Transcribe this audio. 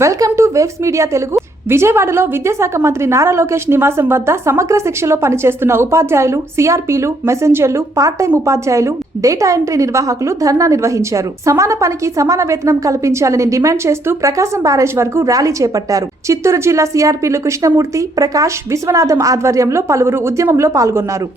Welcome to waves media Telugu. విజయవాడలో విద్యాశాఖ మంత్రి నారా లోకేష్ నివాసం వద్ద సమగ్ర శిక్షలో పనిచేస్తున్న ఉపాధ్యాయులు, సిఆర్పీలు, మెసెంజర్లు, పార్ట్ టైం ఉపాధ్యాయులు, డేటా ఎంట్రీ నిర్వాహకులు ధర్నా నిర్వహించారు. సమాన పనికి సమాన వేతనం కల్పించాలని డిమాండ్ చేస్తూ ప్రకాశం బ్యారేజ్ వరకు ర్యాలీ చేపట్టారు. చిత్తూరు జిల్లా సిఆర్పీలు కృష్ణమూర్తి, ప్రకాష్, విశ్వనాథం ఆధ్వర్యంలో పలువురు ఉద్యమంలో పాల్గొన్నారు.